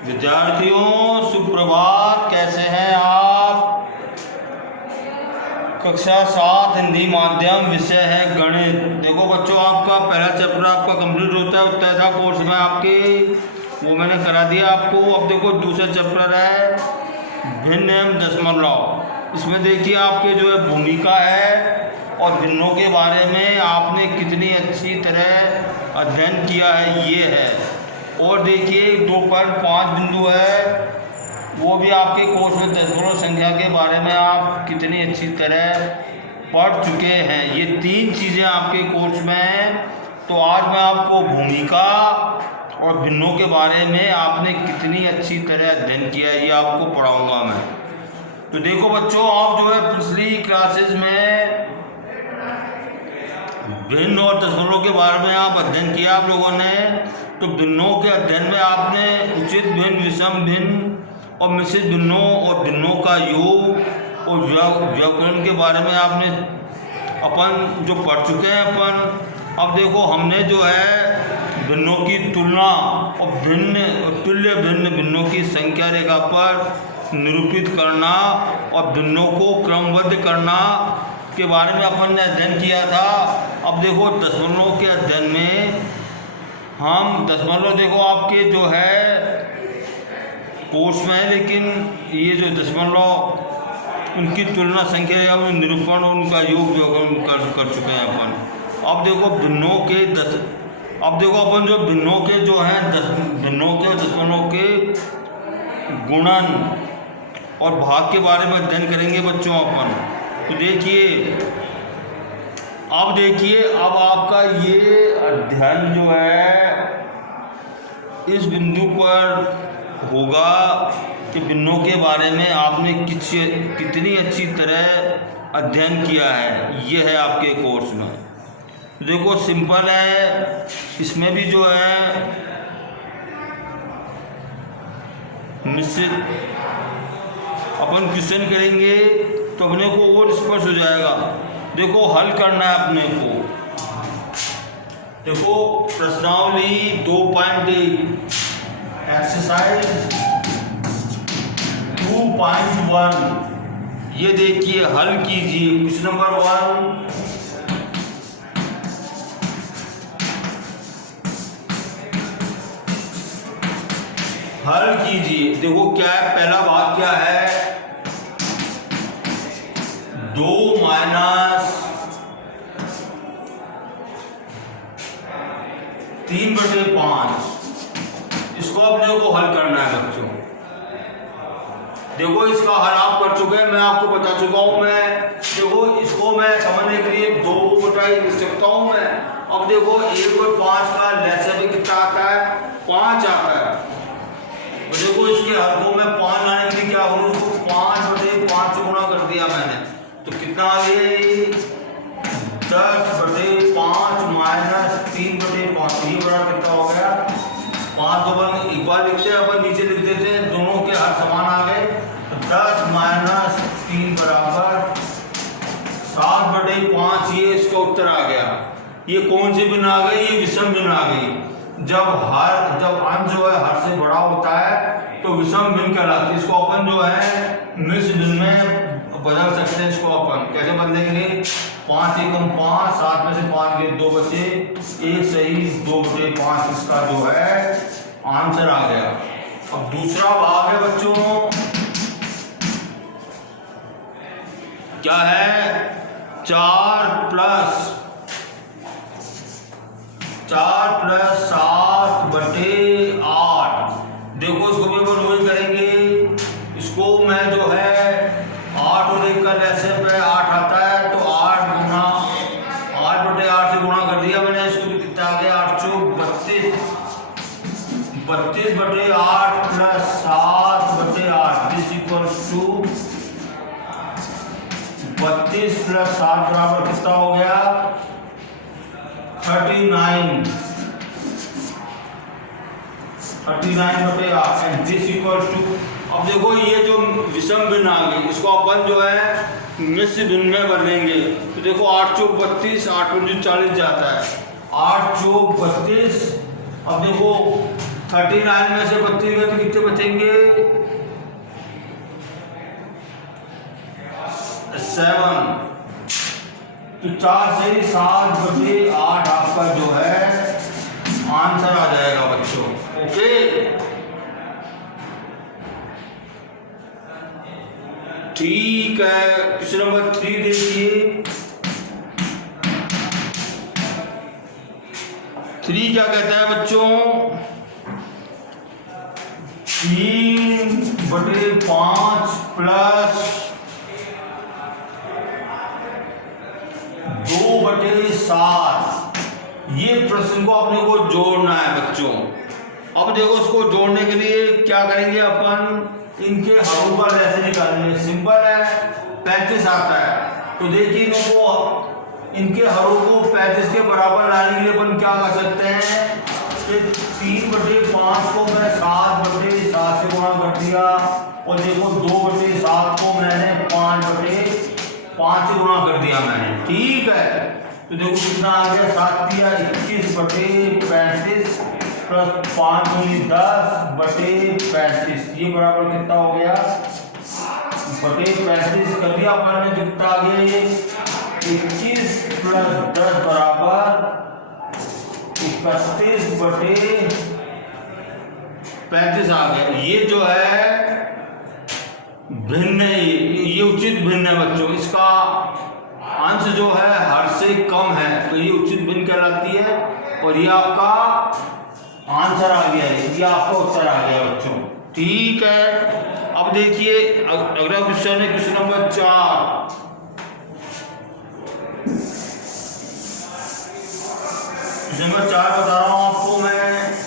विद्यार्थियों सुप्रभात, कैसे हैं आप। कक्षा 7 हिंदी माध्यम, विषय है गणित। देखो बच्चों, आपका पहला चैप्टर आपका कंप्लीट होता है, उत्तर था कोर्स में आपके, वो मैंने करा दिया आपको। अब देखो दूसरा चैप्टर है भिन्न एवं दशमलव। इसमें देखिए आपके जो है भूमिका है और भिन्नों के बारे में आपने कितनी अच्छी तरह अध्ययन किया है, ये है। और देखिए 2.5 बिंदु है, वो भी आपके कोर्स में दशमलव संख्या के बारे में आप कितनी अच्छी तरह पढ़ चुके हैं। ये 3 चीज़ें आपके कोर्स में हैं। तो आज मैं आपको भूमिका और भिन्नों के बारे में आपने कितनी अच्छी तरह अध्ययन किया है, ये आपको पढ़ाऊंगा मैं। तो देखो बच्चों, आप जो है पिछली क्लासेस में भिन्न और दशमलव के बारे में आप अध्ययन किया आप लोगों ने। तो भिन्नों के अध्ययन में आपने उचित भिन्न, विषम भिन्न और मिश्रित भिन्नों और भिन्नों का योग और व्याकरण के बारे में आपने अपन जो पढ़ चुके हैं अपन। अब देखो हमने जो है भिन्नों की तुलना और तुल्य भिन्न भिन्नों की संख्या रेखा पर निरूपित करना और भिन्नों को क्रमबद्ध करना के बारे में अपन ने अध्ययन किया था। अब देखो दशमलव के अध्ययन में हम दशमलव देखो आपके जो है कोर्स में है, लेकिन ये जो दशमलव उनकी तुलना संख्या या निरूपण और उनका योग कर चुके हैं अपन। अब देखो भिन्नों के अब देखो अपन जो भिन्नों के जो हैं भिन्नों के दशमलव के गुणन और भाग के बारे में अध्ययन करेंगे बच्चों अपन। तो देखिए, अब आपका ये अध्ययन जो है इस बिंदु पर होगा कि भिन्नों के बारे में आपने कितनी अच्छी तरह अध्ययन किया है, ये है आपके कोर्स में। देखो सिंपल है, इसमें भी जो है मिश्रित अपन क्वेश्चन करेंगे तो अपने को और स्पष्ट हो जाएगा। देखो हल करना है अपने को। देखो प्रश्नावली 2.1 एक्सरसाइज 2.1, ये देखिए हल कीजिए। क्वेश्चन नंबर 1, हल कीजिए। देखो क्या है, पहला भाग क्या है, 2 माइनस 3/5। इसको अपने को हल करना है बच्चों। देखो इसका हल आप कर चुके हैं, मैं आपको बता चुका हूं। देखो इसको मैं समझने के लिए 2/1 लिख सकता हूं मैं। अब देखो 1 और 5 का लैसे में कितना आता है, 5 आता है। तो देखो इसके हल को मैं 5 लाने के लिए क्या करूँ, उसको 5/5 से गुणा कर दिया मैंने, तो कितना आ गया, 10/5 माइनस 3/5। ये बड़ा कितना हो गया, 5 को अपन एक बार लिखते हैं, अपन नीचे लिख देते हैं, दोनों के हर समान आ गए। तो 10 माइनस 3 बराबर 7/5। ये इसका उत्तर आ गया। ये कौन सी भिन्न आ गई, ये विषम भिन्न आ गई। जब अंश जो है हर से बड़ा होता है तो विषम भिन्न कहलाती है। इसको अपन जो है मिश्र भिन्न में बदल सकते हैं। इसको अपन कैसे बदलेंगे, 5 एकम 5, 7 में से 5 गए, 2 बचे, 1 सही, 2/5 इसका जो है आंसर आ गया। अब दूसरा भाग है बच्चों, क्या है, 4 प्लस 7/8। देखो इसको भी अपन वही करेंगे। इसको मैं जो है 8 और 1 का लैसे पे 8 आता है, तो 8/8 से गुणा कर दिया मैंने। इसको भी कितना आ गया, 8 चौक 32, 32/8 plus 7/8 is equal to 32 plus 7 बराबर कितना हो गया, 39/8 एंड दिस इक्वल टू। अब देखो ये जो विषम भिन्न आ गई, इसको अपन जो है मिश्र भिन्न में बदलेंगे। तो देखो 8 चौक 32, 8 × 40 जाता है, 8 चौक 32। अब देखो 39 में से 32 गए तो कितने बचेंगे? 7। तो 4 से 7/8 आपका जो है आंसर आ जाएगा बच्चों। ओके, ठीक है। क्वेश्चन नंबर 3 देखिए। 3 क्या कहता है बच्चों? 3/5 प्लस 2/7। ये प्रश्न को अपने को जोड़ना है बच्चों। अब देखो, इसको जोड़ने के लिए क्या करेंगे अपन? इनके हरों का ऐसे निकालेंगे। सिंपल है, 35 आता है। तो देखिए, इनके हरों को 35 के बराबर लाने के लिए अपन क्या कर सकते हैं कि 3/5 को मैं 7/7 से गुणा कर दिया, और देखो 2/7 को मैंने 5/5 से गुणा कर दिया मैंने। ठीक है, तो देखो कितना आ गया? 7 दिया 21/35 प्लस 5 दूनी 10/35। ये बराबर कितना हो गया? 35 कर दिया अपन ने। कितना आ गया ये? 21 प्लस 10 बराबर 31/35 आ गया। ये जो है भिन्न है, ये उचित भिन्न है बच्चों। इसका अंश जो है हर से कम है, तो ये उचित भिन्न कहलाती है। और ये आपका आंसर आ गया है, ये आपका उत्तर आ गया बच्चों। ठीक है, अब देखिए अगला क्वेश्चन है क्वेश्चन नंबर 4। क्वेश्चन नंबर 4 बता रहा हूं आपको मैं।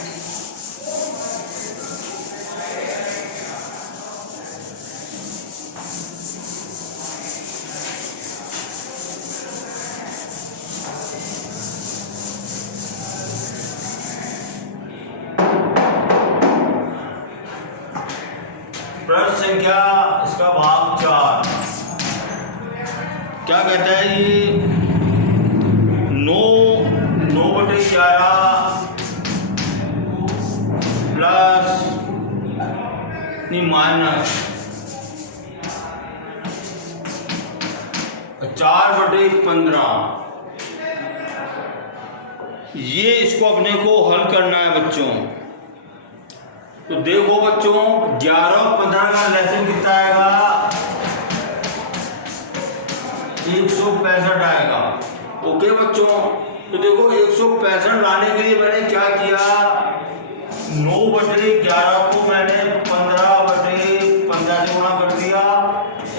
प्रश्न संख्या इसका भाग 4 क्या कहता है? ये 9/11 प्लस माइनस 4/15। ये इसको अपने को हल करना है बच्चों। तो देखो बच्चों, 11 और 15 का लेसन कितना आएगा? 165 आएगा। ओके बच्चों, तो देखो 165 लाने के लिए मैंने क्या किया? 9/11 को मैंने 15/15 से गुणा कर दिया,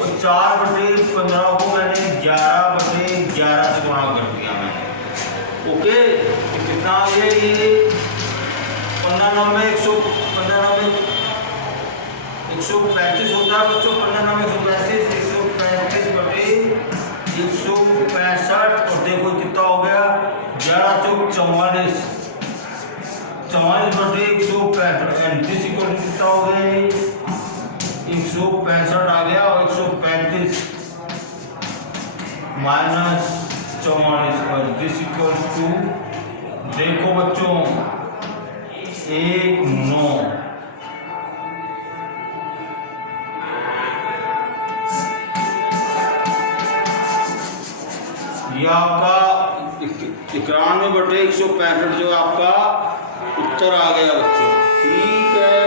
और 4/15 को मैंने 11/11 से गुणा कर दिया मैंने। ओके, तो कितना आ गया ये? 15 135 होता है बच्चों। 15 135 135/165। और देखो कितना हो गया? 11 चौक 44 44/165। कितना हो गया? 165 आ गया, और 135 माइनस 44 देखो बच्चों 1/9। ये आपका 91/165 जो आपका उत्तर आ गया बच्चों। ठीक है,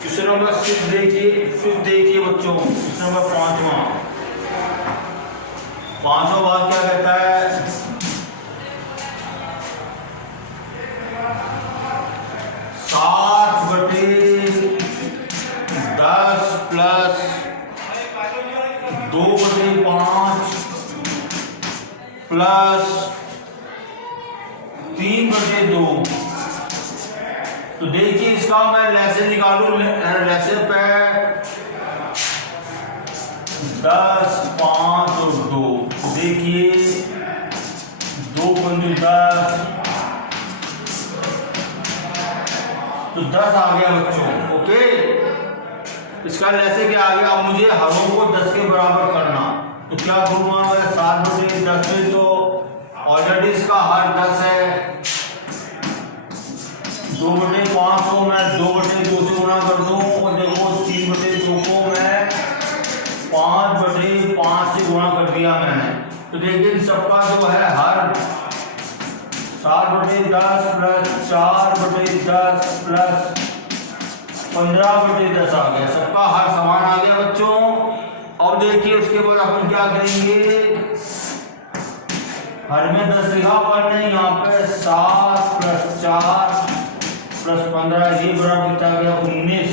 क्वेश्चन नंबर 6 देखिए बच्चों। क्वेश्चन नंबर 5वां बात क्या कहता है? 7/10 प्लस 2/5 प्लस 3/2। तो देखिए इसका मैं लेसन निकालू। लेसन पे 10, 5 और 2। देखिए 2×10 तो 10 आ गया बच्चों। ओके, इसका लेसन क्या आ गया? अब मुझे हरों को 10 के बराबर करना, तो क्या करूँगा मैं? 7/10 में तो ऑलरेडी इसका हर 10 है, 2/5 को मैं 2/2 से गुणा कर दूं और देखो 3/2 को मैं 5/5 से गुणा कर दिया मैंने। तो देखिए सबका जो है हर 7/10 प्लस 4/10 प्लस 15/10 आ गया, सबका हर समान आ गया बच्चों। अब देखिए उसके बाद अपन क्या करेंगे, हर में 10 लिखा पर नहीं, यहाँ पे 7 प्लस 4 प्लस 15 ये बराबर कितना गया 19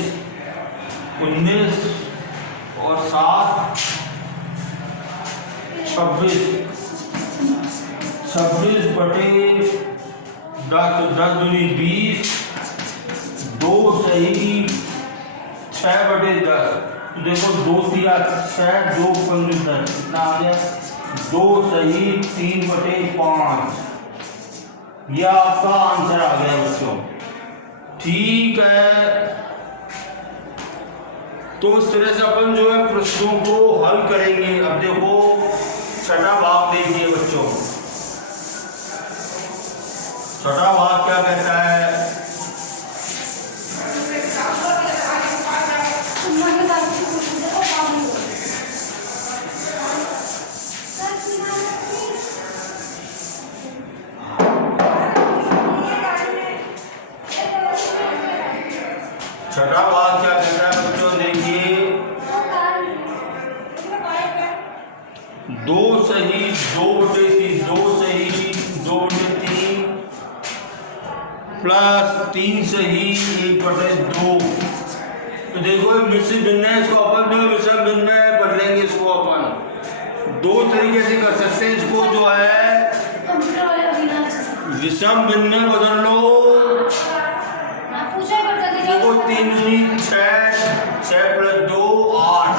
और 7 26 26/10 10 दूनी 20 2 सही 6/10। देखो 2 दिया 6 2 15 10 कितना आ गया 2 सही 3/5। यह आपका आंसर आ गया बच्चों, ठीक है। तो इस तरह से अपन जो है प्रश्नों को हल करेंगे। अब देखो छठा भाग देखिए बच्चों, छठा भाग क्या कहता है, छठा भाग क्या कहता है बच्चों, देखिए 2 सही 2/3 2 सही 2/3 प्लस 3 सही 1/2। तो देखो मिश्रित भिन्न है, इसको अपन जो विषम भिन्न में बदलेंगे, इसको अपन 2 तरीके से कर सकते हैं। इसको जो है विषम भिन्न में बदल लो, देखो 3 6 6 प्लस 2 8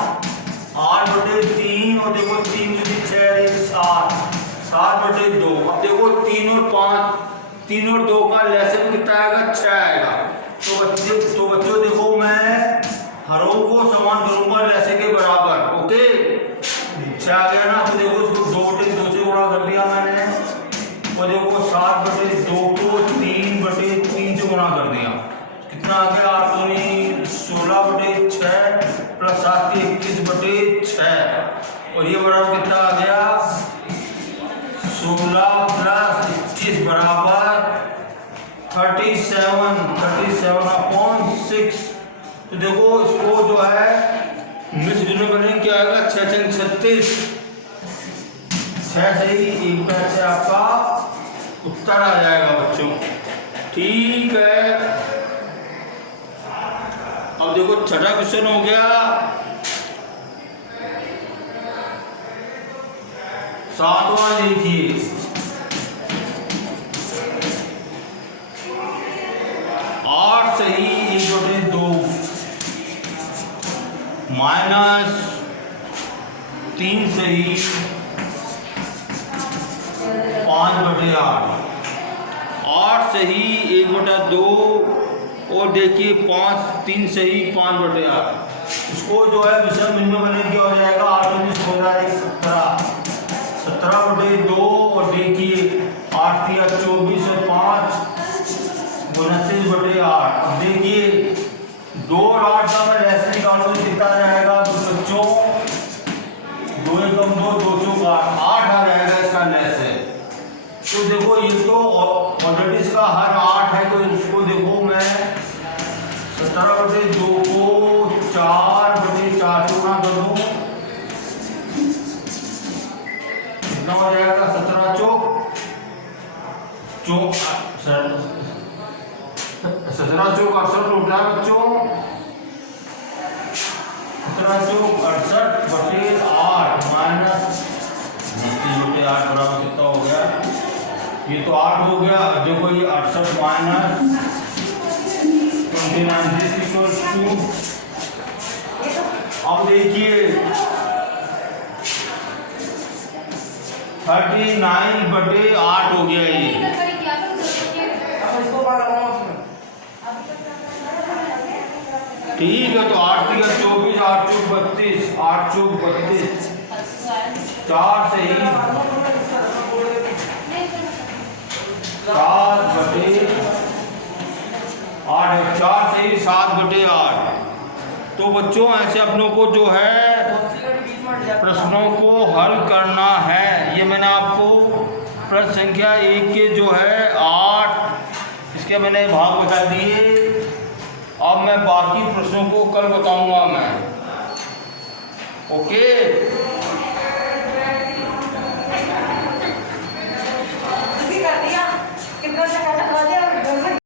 8/3 और देखो 3 6 7 7/2। अब देखो 3 और 5 3 और 2 का लहसन कितना आएगा 6 आएगा। तो बच्चों देखो मैं हरों को समान करूंगा लहसे के बराबर, ओके 6 आ गया ना। तो देखो इसको 2/2 से गुणा कर दिया मैंने और देखो 7/2 को 3/3 से गुणा कर दिया, कितना आ गया 8 दूनी 16/6 प्लस 7 21/6 और ये बराबर कितना आ गया 16 प्लस 21 बराबर 37/6। तो देखो इसको जो है मिश्र भिन्न में बदलेंगे, क्या आएगा 6 6 36 6 सही 1 से आपका उत्तर आ जाएगा बच्चों, ठीक है। अब देखो छठा क्वेश्चन हो गया, 7वां देखिए 8 सही 1/2 माइनस 3 सही 5/8 8 सही 1/2 और देखिए 3 सही 5/8। इसको जो है विषम भिन्न में बने क्या हो जाएगा 8 19 17 17/2 और देखिए 8 3 24 और 5 29/8। अब देखिए 2 और 8 का मैं लहसन निकालूं तो कितना आ जाएगा बच्चों 2 कम 2 2 8 आ जाएगा इसका लहसन। तो देखो ये तो ऑलरेडी इसका हर 8 है, तो इसको देखो मैं 17/2 को 4/4 से गुणा कर दूं, कितना हो जाएगा 17 चौक 68 होता है बच्चों, 17 चौक 68/8 माइनस 29/8 बराबर कितना हो गया, ये तो 8 हो गया। देखो ये 68 माइनस 29 अब देखिए 39/8 हो गया ये, ठीक है। तो 8 3 24 8 चौक 32 8 चौक 32 4 सही 7/8 8 है, 4 से ही 7/8। तो बच्चों ऐसे अपनों को जो है प्रश्नों को हल करना है। ये मैंने आपको प्रश्न संख्या 1 के जो है 8 इसके मैंने भाग बता दिए। अब मैं बाकी प्रश्नों को कल बताऊंगा मैं। ओके।